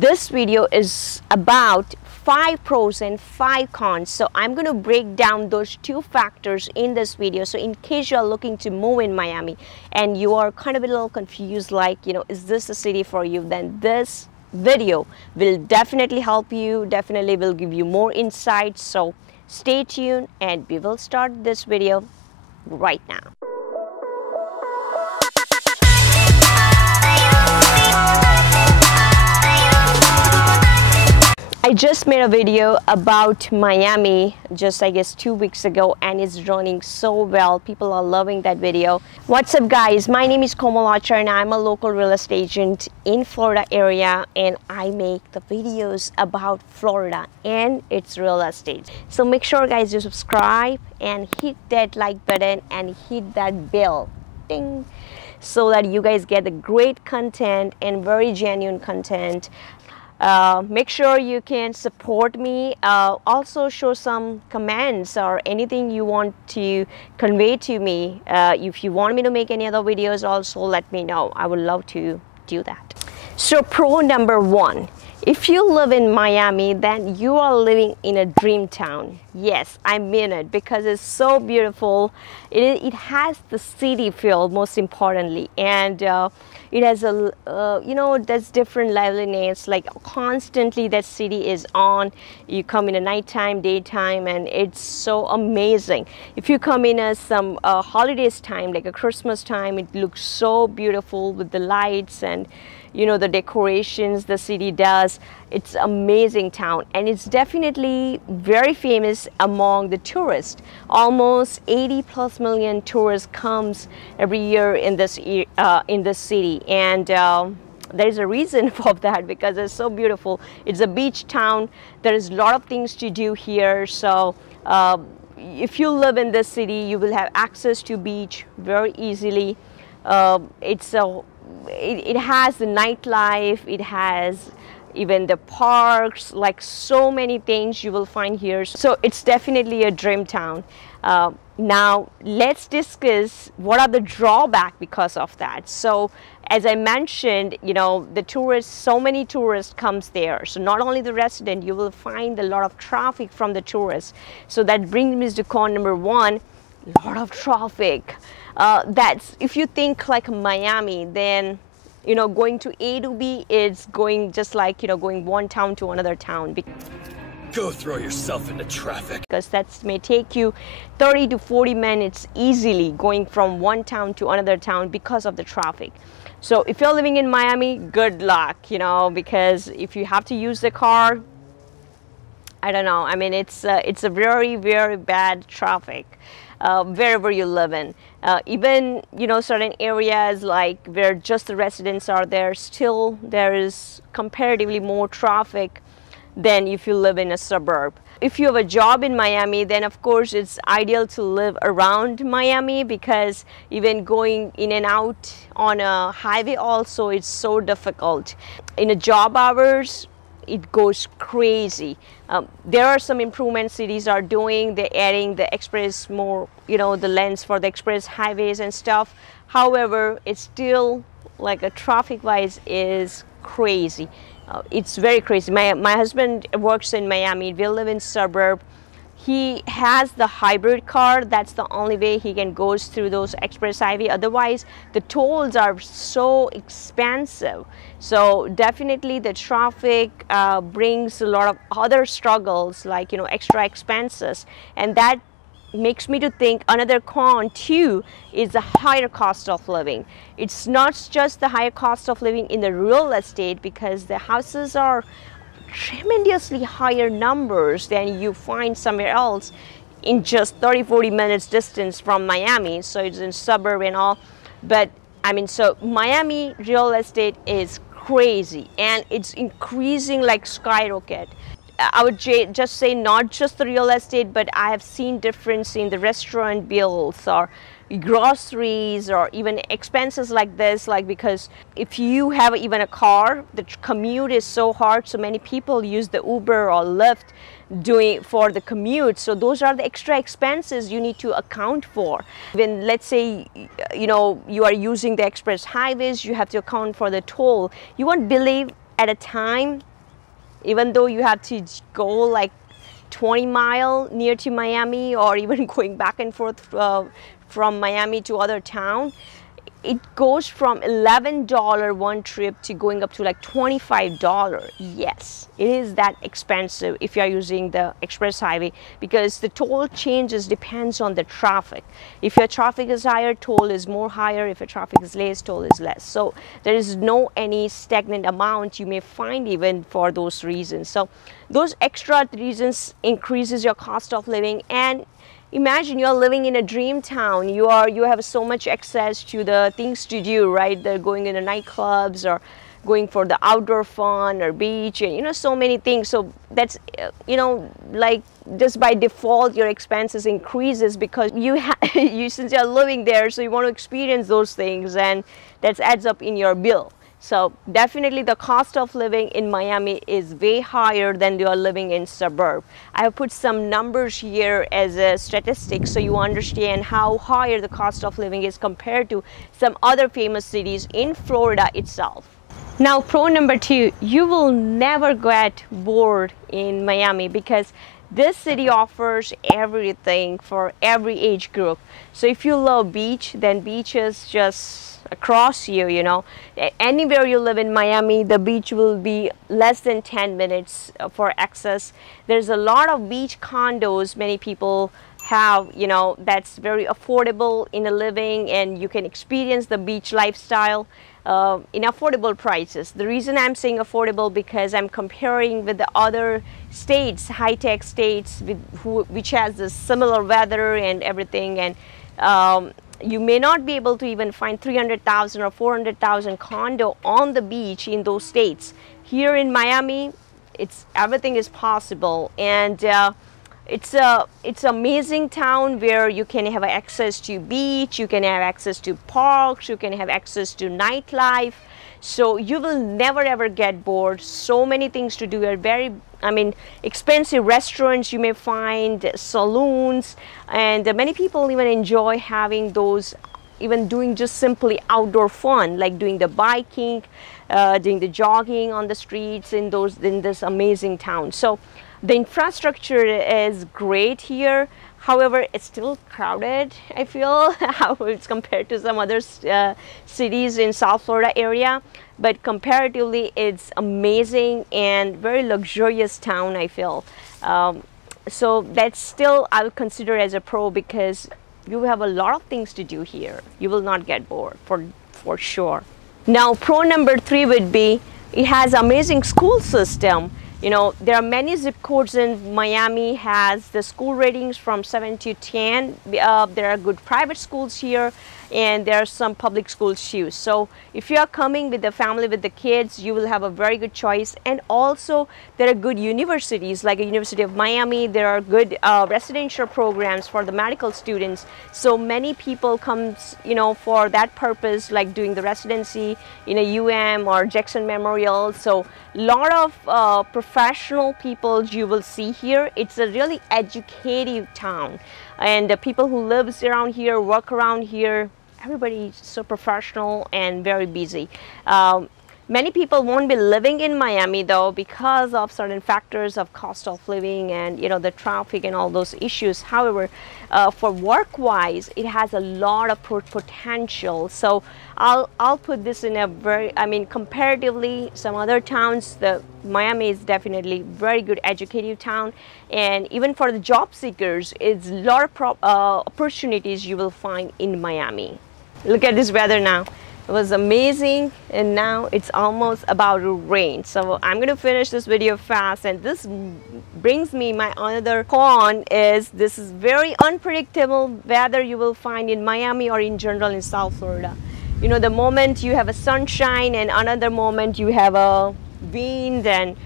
This video is about 5 pros and 5 cons. So I'm going to break down those 2 factors in this video. So in case you're looking to move in Miami and you are kind of a little confused, like, is this a city for you? Then this video will definitely help you, definitely will give you more insights. So stay tuned and we will start this video right now. I just made a video about Miami just I guess 2 weeks ago, and it's running so well. People are loving that video. What's up guys, my name is Komal Achar and I'm a local real estate agent in Florida area, and I make the videos about Florida and its real estate. So make sure guys you subscribe and hit that like button and hit that bell, ding, so that you guys get the great content and very genuine content. Make sure you can support me. Also show some comments or anything you want to convey to me. If you want me to make any other videos, also let me know. I would love to do that. So pro number 1, if you live in Miami, then you are living in a dream town. Yes, I mean it, because it's so beautiful. It has the city feel, most importantly, and it has a there's different liveliness, like constantly that city is on. You come in a nighttime, daytime, and it's so amazing. If you come in as some holidays time, like a Christmas time, it looks so beautiful with the lights and the decorations the city does. It's amazing town, and it's definitely very famous among the tourists. Almost 80+ million tourists comes every year in this city, and there's a reason for that, because it's so beautiful. It's a beach town. There is a lot of things to do here. So if you live in this city, you will have access to beach very easily. It has the nightlife, it has even the parks, like so many things you will find here. So it's definitely a dream town. Now let's discuss what are the drawbacks because of that. So as I mentioned, the tourists, so many tourists comes there. So not only the resident, you will find a lot of traffic from the tourists. So that brings me to con number 1, a lot of traffic. That's, if you think like Miami, then going to A to B is going just like going one town to another town. Go throw yourself into traffic. Because that may take you 30 to 40 minutes easily going from one town to another town because of the traffic. So if you're living in Miami, good luck, because if you have to use the car, I don't know. I mean, it's a very, very bad traffic wherever you live in. Even certain areas like where just the residents are there, still there is comparatively more traffic than if you live in a suburb. If you have a job in Miami, then of course it's ideal to live around Miami, because even going in and out on a highway also, it's so difficult. In a job hours, it goes crazy. There are some improvements cities are doing. They're adding the express more, the lanes for the express highways and stuff. However, it's still like a traffic wise is crazy. It's very crazy. My husband works in Miami. We live in suburb. He has the hybrid car. That's the only way he can go through those express highway. Otherwise, the tolls are so expensive. So definitely the traffic brings a lot of other struggles, like extra expenses, and that makes me to think another con too is the higher cost of living. It's not just the higher cost of living in the real estate, because the houses are tremendously higher numbers than you find somewhere else in just 30-40 minutes distance from Miami. So it's in suburb and all, but I mean, so Miami real estate is crazy, and it's increasing like skyrocket. I would just say not just the real estate, but I have seen difference in the restaurant bills or groceries or even expenses like this, like, because if you have even a car, the commute is so hard, so many people use the Uber or Lyft for the commute. So those are the extra expenses you need to account for. When, let's say, you are using the express highways, you have to account for the toll. You won't believe at a time, even though you have to go like 20 miles near to Miami, or even going back and forth from Miami to other town. It goes from $11 one trip to going up to like $25. Yes, it is that expensive if you are using the express highway, because the toll changes depends on the traffic. If your traffic is higher, toll is more higher. If your traffic is less, toll is less. So there is no any stagnant amount you may find even for those reasons. So those extra reasons increases your cost of living. And imagine you're living in a dream town. You have so much access to the things to do, right? They're going into nightclubs or going for the outdoor fun or beach, and so many things. So that's like just by default your expenses increases because you since you're living there, so you want to experience those things, and that adds up in your bill. So definitely the cost of living in Miami is way higher than you are living in suburb. I have put some numbers here as a statistic so you understand how higher the cost of living is compared to some other famous cities in Florida itself. Now, pro number 2, you will never get bored in Miami because this city offers everything for every age group. So if you love beach, then beach is just across you, anywhere you live in Miami, the beach will be less than 10 minutes for access. There's a lot of beach condos many people have, that's very affordable in a living, and you can experience the beach lifestyle in affordable prices. The reason I'm saying affordable because I'm comparing with the other states, high-tech states which has the similar weather and everything, and you may not be able to even find 300,000 or 400,000 condo on the beach in those states. Here in Miami, everything is possible, and it's amazing town where you can have access to beach, you can have access to parks, you can have access to nightlife. So you will never ever get bored. So many things to do. Expensive restaurants you may find, saloons, and many people even enjoy having those, even doing just simply outdoor fun, like doing the biking, doing the jogging on the streets in this amazing town. So the infrastructure is great here. However, it's still crowded, I feel, how it's compared to some other cities in South Florida area. But comparatively, it's amazing and very luxurious town, I feel. So that's still, I would consider as a pro because you have a lot of things to do here. You will not get bored, for sure. Now, pro number 3 would be, it has amazing school system. There are many zip codes in Miami has the school ratings from 7 to 10. There are good private schools here, and there are some public schools too. So if you are coming with the family, with the kids, you will have a very good choice. And also there are good universities like the University of Miami. There are good residential programs for the medical students. So many people come, for that purpose, like doing the residency in a UM or Jackson Memorial. So a lot of professional people you will see here. It's a really educative town, and the people who lives around here, work around here, everybody's so professional and very busy. Many people won't be living in Miami though because of certain factors of cost of living and the traffic and all those issues. However, for work-wise, it has a lot of potential. So I'll put this in a very, comparatively some other towns, Miami is definitely very good educative town, and even for the job seekers, it's a lot of opportunities you will find in Miami. Look at this weather now. It was amazing, and now it's almost about to rain. So I'm going to finish this video fast, and this brings me my another con is this is very unpredictable weather you will find in Miami or in general in South Florida. The moment you have a sunshine, and another moment you have a wind, and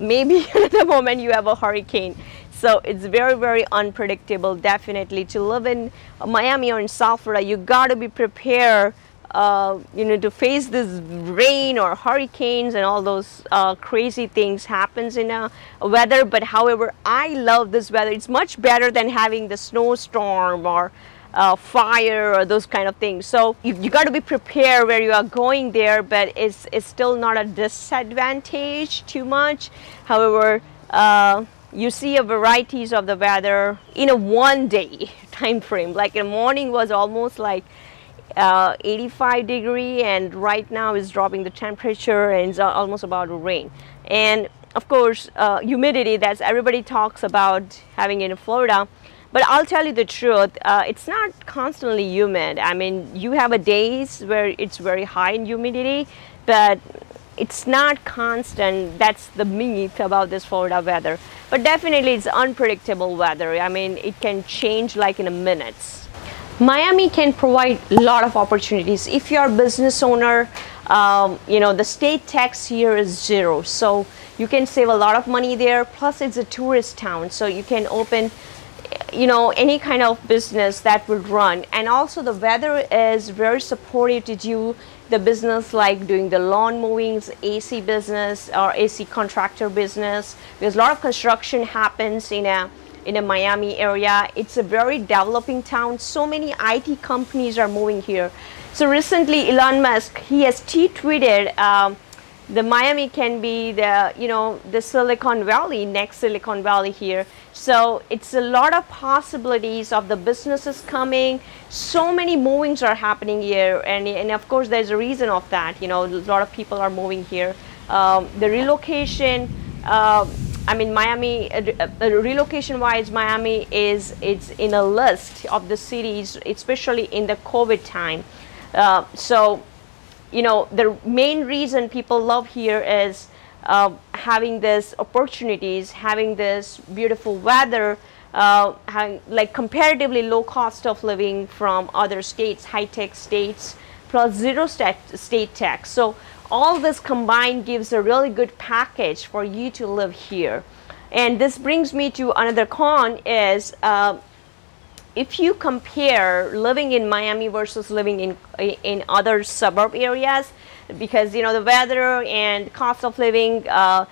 maybe another moment you have a hurricane. So it's very, very unpredictable. Definitely to live in Miami or in South Florida, you got to be prepared to face this rain or hurricanes and all those crazy things happens in a weather. But however, I love this weather. It's much better than having the snowstorm or fire or those kind of things. So you got to be prepared where you are going there, but it's still not a disadvantage too much. However, you see a varieties of the weather in a 1 day time frame. Like in the morning was almost like 85 degree, and right now is dropping the temperature and it's almost about to rain. And of course, humidity, that's everybody talks about having in Florida. But I'll tell you the truth, it's not constantly humid. I mean, you have a days where it's very high in humidity, but it's not constant. That's the myth about this Florida weather. But definitely it's unpredictable weather. I mean, it can change like in a minute. Miami can provide a lot of opportunities. If you're a business owner, you know, the state tax here is 0. So you can save a lot of money there. Plus it's a tourist town. So you can open, you know, any kind of business that would run. And also the weather is very supportive to do the business, like doing the lawn mowings, AC business or AC contractor business, because a lot of construction happens in a Miami area. It's a very developing town. So many IT companies are moving here. So recently Elon Musk, he has tweeted the Miami can be the, you know, the Silicon Valley, next Silicon Valley here. So it's a lot of possibilities of the businesses coming. So many movings are happening here, and of course there's a reason of that. You know, a lot of people are moving here. The relocation, I mean, Miami, relocation-wise, Miami it's in a list of the cities, especially in the COVID time. So, you know, the main reason people love here is having this opportunities, having this beautiful weather, having like comparatively low cost of living from other states, high-tech states, plus 0 state tax. So all this combined gives a really good package for you to live here. And this brings me to another con is if you compare living in Miami versus living in other suburb areas, because you know the weather and cost of living, I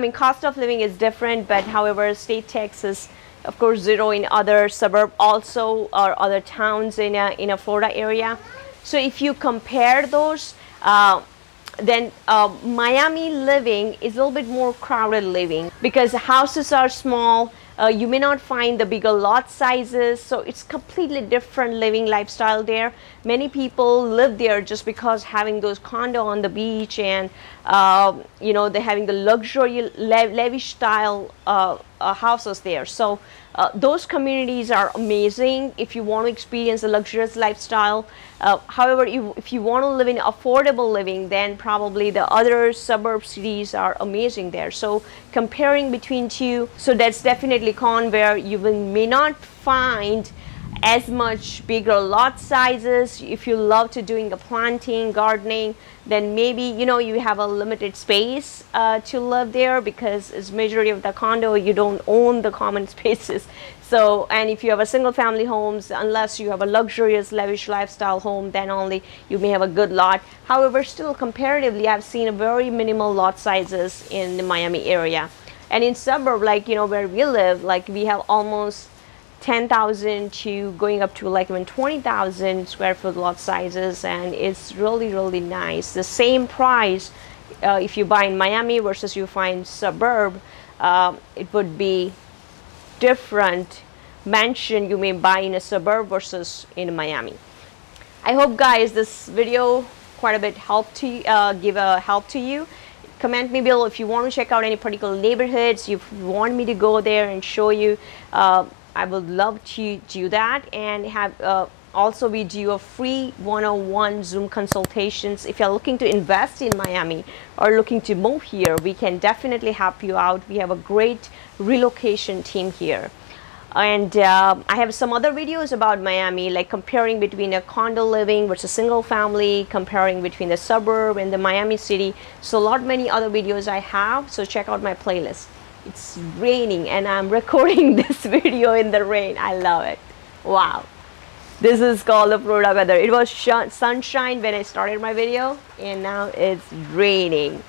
mean cost of living is different, but however state tax is of course 0 in other suburb also, or other towns in a Florida area. So if you compare those, then Miami living is a little bit more crowded living, because the houses are small. You may not find the bigger lot sizes, so it's completely different living lifestyle there. Many people live there just because having those condo on the beach, and you know, they're having the luxury lavish style houses there. So those communities are amazing if you want to experience a luxurious lifestyle. However, if you want to live in affordable living, then probably the other suburb cities are amazing there. So comparing between two, so that's definitely con, where you may not find as much bigger lot sizes. If you love to doing the planting, gardening, then maybe, you know, you have a limited space to live there, because as majority of the condo, you don't own the common spaces. So, and if you have a single family homes, unless you have a luxurious lavish lifestyle home, then only you may have a good lot. However, still comparatively, I've seen a very minimal lot sizes in the Miami area. And in suburb, like, you know, where we live, like we have almost 10,000 to going up to like even 20,000 square foot lot sizes, and it's really, really nice. The same price if you buy in Miami versus you find suburb, it would be different mansion you may buy in a suburb versus in Miami. I hope guys this video quite a bit helped to give a help to you. Comment me below if you want to check out any particular neighborhoods, if you want me to go there and show you. I would love to do that, and have also we do a free one-on-one Zoom consultations. If you're looking to invest in Miami or looking to move here, we can definitely help you out. We have a great relocation team here. And I have some other videos about Miami, like comparing between a condo living versus single family, comparing between the suburb and the Miami city. So a lot many other videos I have, so check out my playlist. It's raining and I'm recording this video in the rain. I love it. Wow. This is called the Florida weather. It was sunshine when I started my video, and now it's raining.